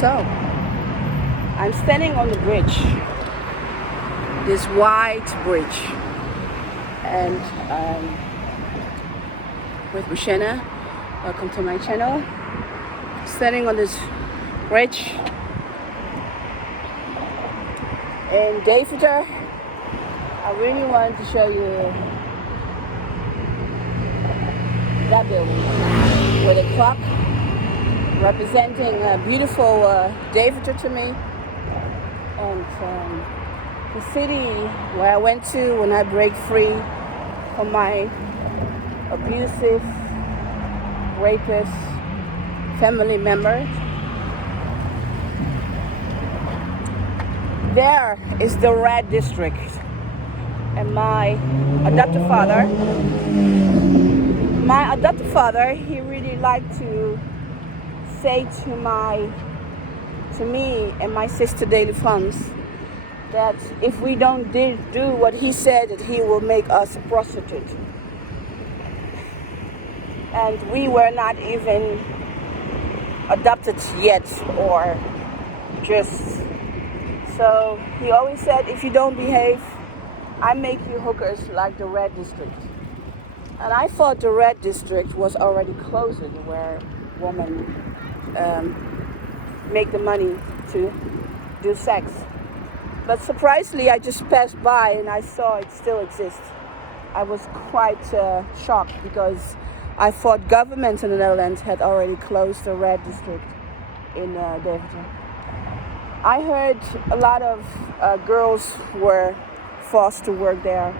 So, I'm standing on the bridge, this wide bridge, and with Mocienne. Welcome to my channel. Standing on this bridge in Deventer. I really wanted to show you that building with a clock representing a beautiful Deventer to me, and the city where I went to when I break free from my abusive, rapist family member. There is the Red District, and my adoptive father, he really liked to say to me and my sister daily funds that if we don't do what he said, that he will make us a prostitute. And we were not even adopted yet, or just, so he always said, if you don't behave, I make you hookers like the Red District. And I thought the Red District was already closing, where women make the money to do sex. But surprisingly, I just passed by and I saw it still exists. I was quite shocked, because I thought government in the Netherlands had already closed the Red District in Deventer. I heard a lot of girls were forced to work there,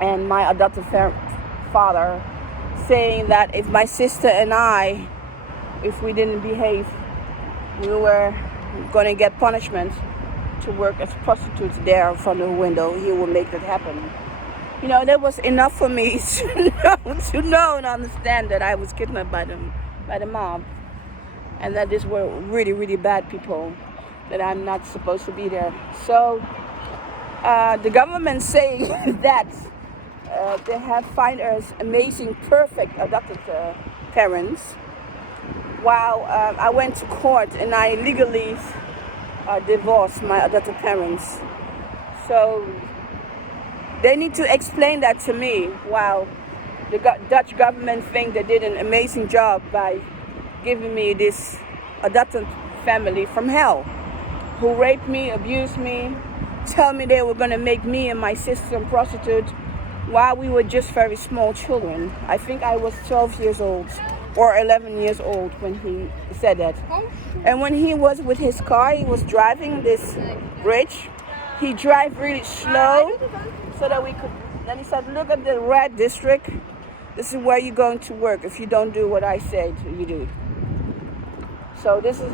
and my adoptive father saying that if my sister and I, if we didn't behave, we were going to get punishment to work as prostitutes there from the window. He will make that happen. You know, that was enough for me to know and understand that I was kidnapped by the mob, and that these were really, really bad people, that I'm not supposed to be there. So the government saying that they have find us amazing, perfect adopted parents, while I went to court and I legally divorced my adopted parents. So they need to explain that to me, while the Dutch government think they did an amazing job by giving me this adopted family from hell, who raped me, abused me, tell me they were going to make me and my sister a prostitute while we were just very small children. I think I was 12 years old or 11 years old when he said that. And when he was with his car, he was driving this bridge. He drive really slow so that we could, then he said, look at the Red District. This is where you're going to work if you don't do what I said you do. So this is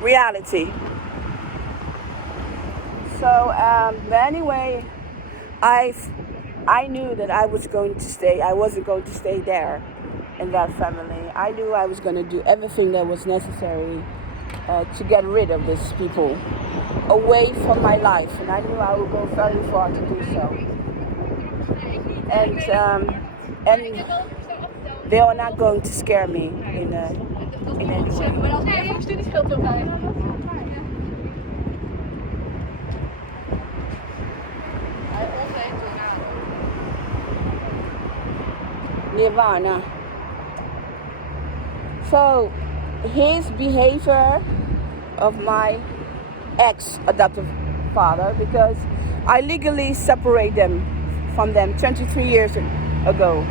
reality. So, but anyway, I knew that I was going to stay. I wasn't going to stay there in that family. I knew I was going to do everything that was necessary to get rid of these people away from my life, and I knew I would go very far to do so. And they are not going to scare me in any way. Nirvana. So his behavior of my ex-adoptive father, because I legally separate them from them 23 years ago.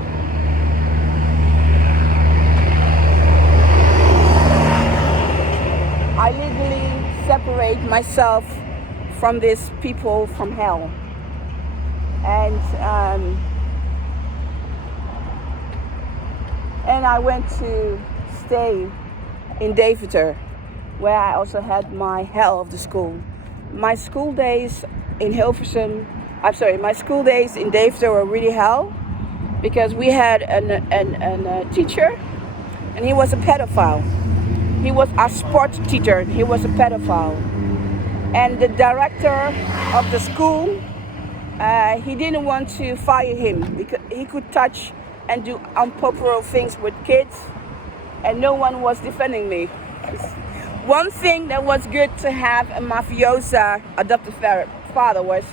I legally separate myself from these people from hell. And I went to stay in Deventer, where I also had my hell of the school. My school days in my school days in Deventer were really hell, because we had a teacher, and he was a pedophile. He was our sports teacher. He was a pedophile. And the director of the school He didn't want to fire him because he could touch and do unpopular things with kids, and no one was defending me. One thing that was good to have a mafiosa adoptive father was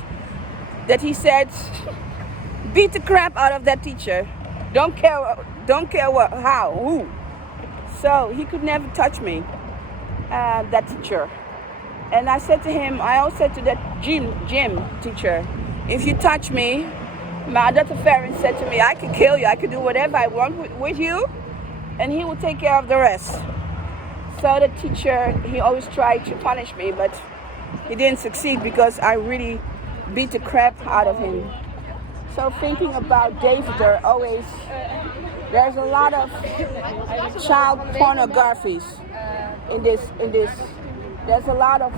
that he said, beat the crap out of that teacher. Don't care what, how, who. So he could never touch me, that teacher. And I said to him, I also said to that gym teacher, if you touch me, my adoptive parent said to me, I could kill you, I could do whatever I want with you, and he will take care of the rest. So the teacher, he always tried to punish me, but he didn't succeed because I really beat the crap out of him. So thinking about David, there's a lot of child pornographies in this. There's a lot of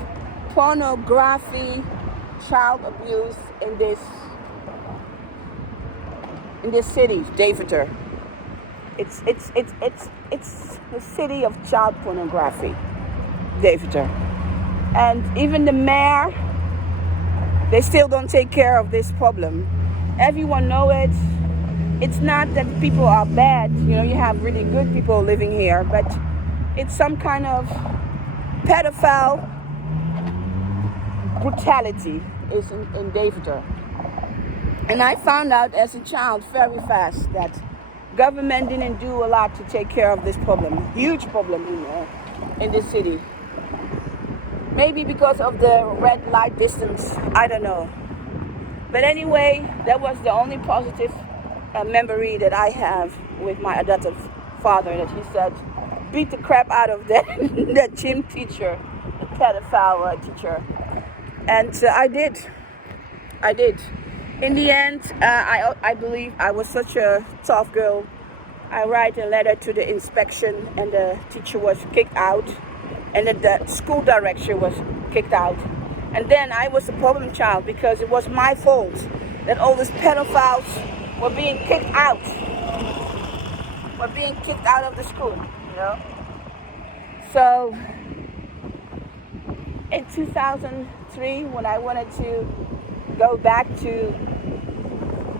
pornography, child abuse in this city, David. It's the city of child pornography, David. And even the mayor, they still don't take care of this problem. Everyone knows it. It's not that people are bad, you have really good people living here, but it's some kind of pedophile brutality is in David. And I found out as a child very fast that government didn't do a lot to take care of this problem, huge problem in this city. Maybe because of the red light distance, I don't know. But anyway, that was the only positive memory that I have with my adoptive father, that he said, beat the crap out of that gym teacher, the pedophile teacher. And I did. In the end, I believe I was such a tough girl. I write a letter to the inspection, and the teacher was kicked out, and the school director was kicked out. And then I was the problem child because it was my fault that all these pedophiles were being kicked out. Of the school, So in 2003, when I wanted to go back to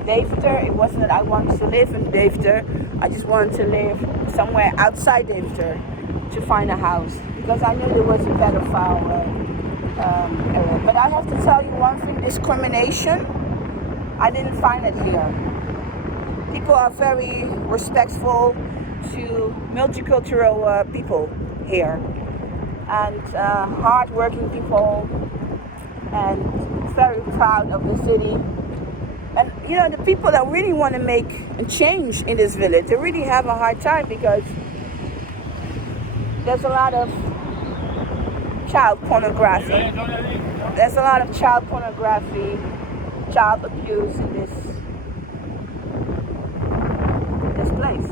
Deventer, it wasn't that I wanted to live in Deventer. I just wanted to live somewhere outside Deventer to find a house because I knew there was a pedophile area. But I have to tell you one thing: discrimination, I didn't find it here. People are very respectful to multicultural people here, and hard-working people, and very proud of the city. And the people that really want to make a change in this village, they really have a hard time because there's a lot of child pornography. There's a lot of child pornography, child abuse in this place.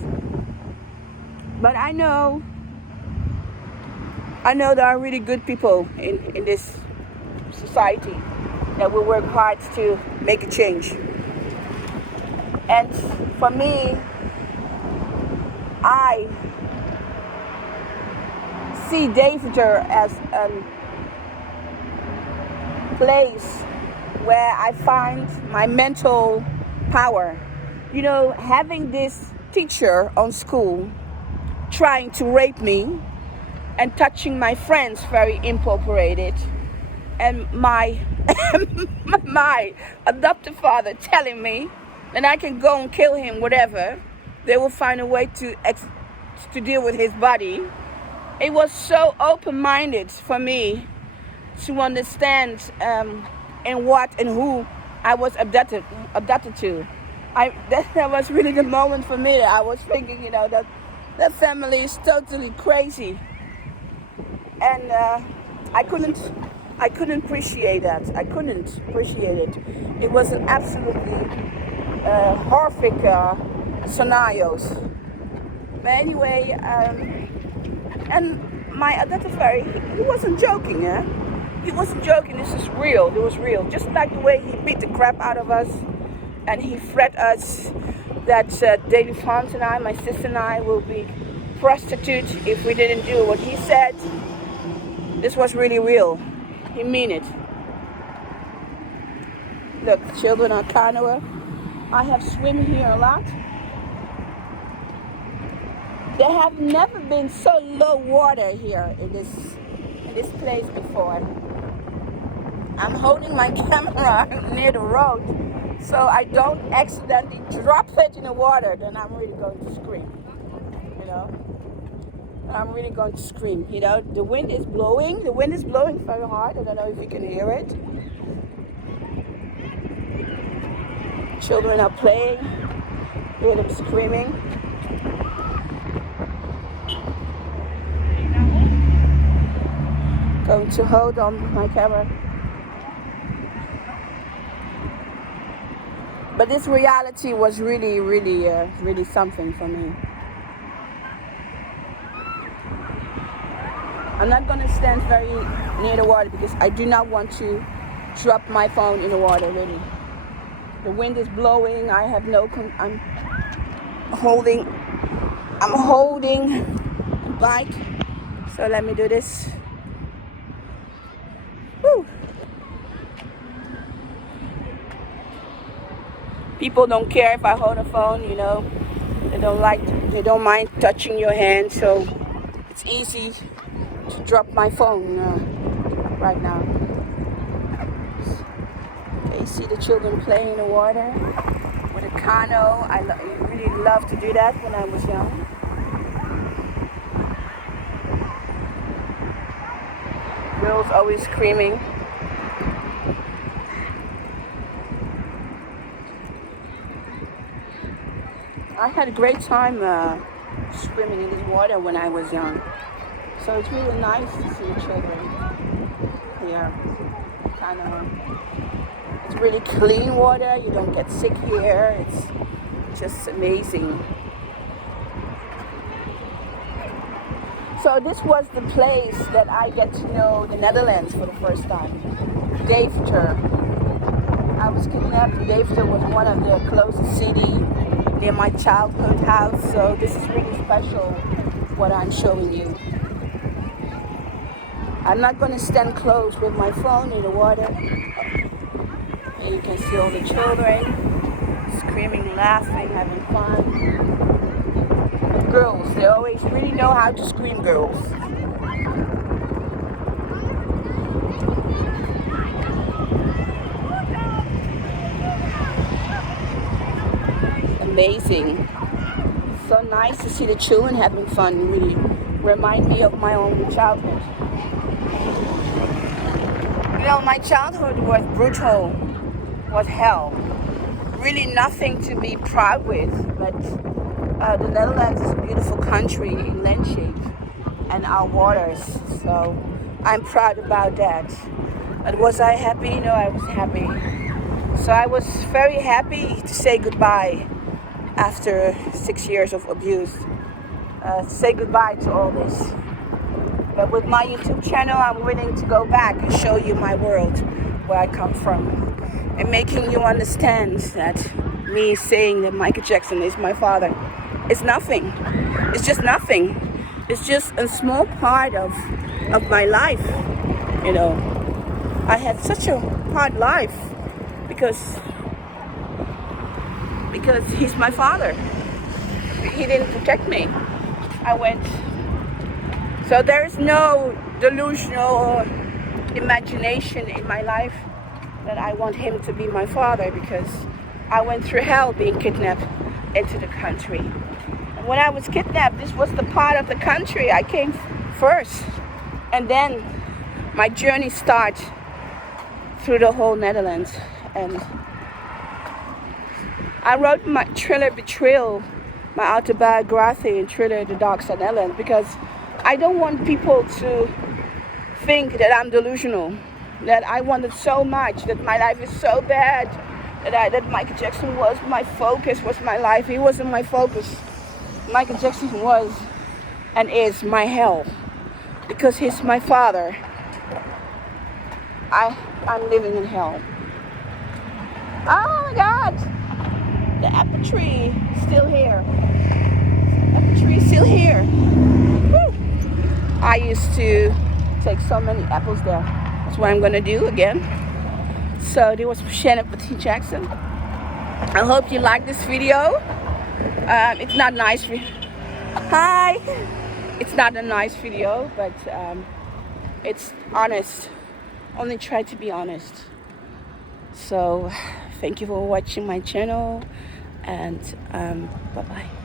But I know there are really good people in this society that will work hard to make a change. And for me, I see Deventer as a place where I find my mental power. Having this teacher on school trying to rape me and touching my friends very inappropriate, and my adoptive father telling me that I can go and kill him, whatever, they will find a way to deal with his body. It was so open-minded for me to understand in what and who I was abducted to. That was really the moment for me that I was thinking, that family is totally crazy, and I couldn't appreciate that. I couldn't appreciate it. It was an absolutely horrific scenarios. But anyway, and my adoptive father, he wasn't joking, yeah? He wasn't joking. This is real. It was real. Just like the way he beat the crap out of us, and he threatened us that David Hans and I, my sister and I, will be prostitutes if we didn't do what he said. This was really real. He mean it. Look, children are canoe. I have swim here a lot. There have never been so low water here in this place before. I'm holding my camera near the road so I don't accidentally drop it in the water. Then I'm really going to scream. You know, I'm really going to scream. You know, the wind is blowing. The wind is blowing very hard. I don't know if you can hear it. Children are playing. Hear them screaming. Going to hold on my camera. But this reality was really, really, really something for me. I'm not going to stand very near the water because I do not want to drop my phone in the water, really. The wind is blowing. I have I'm holding the bike. So let me do this. Woo. People don't care if I hold a phone, you know. They don't mind touching your hand, so it's easy to drop my phone right now. Okay, you see the children playing in the water with a canoe. I really loved to do that when I was young. Girls always screaming. I had a great time swimming in this water when I was young. So it's really nice to see the children here. It's really clean water. You don't get sick here. It's just amazing. So this was the place that I get to know the Netherlands for the first time. Deventer. I was kidnapped. Deventer was one of the closest cities near my childhood house. So this is really special, what I'm showing you. I'm not going to stand close with my phone in the water. And you can see all the children screaming, laughing, having fun. Girls, they always really know how to scream, girls. Amazing. So nice to see the children having fun. Really remind me of my own childhood. You know, my childhood was brutal, was hell. Really nothing to be proud with, but the Netherlands is a beautiful country in landscape and our waters, so I'm proud about that. But was I happy? No, I was happy. So I was very happy to say goodbye after 6 years of abuse. Say goodbye to all this. But with my YouTube channel, I'm willing to go back and show you my world, where I come from, and making you understand that me saying that Michael Jackson is my father is nothing. It's just nothing. It's just a small part of my life. You know, I had such a hard life because he's my father. He didn't protect me. So there is no delusional imagination in my life that I want him to be my father, because I went through hell being kidnapped into the country. And when I was kidnapped, this was the part of the country I came first. And then my journey starts through the whole Netherlands. And I wrote my thriller Betrayal, my autobiography and thriller The Dark Side Netherlands, because I don't want people to think that I'm delusional, that I wanted so much, that my life is so bad, that Michael Jackson was my focus, was my life. He wasn't my focus. Michael Jackson was and is my hell, because he's my father. I'm living in hell. Oh my God! The apple tree is still here. Apple tree is still here. Woo. I used to take so many apples there. That's what I'm gonna do again. So there was Mocienne Petit Jackson. I hope you like this video. It's not nice. Hi. It's not a nice video, but it's honest. Only try to be honest. So thank you for watching my channel, and bye bye.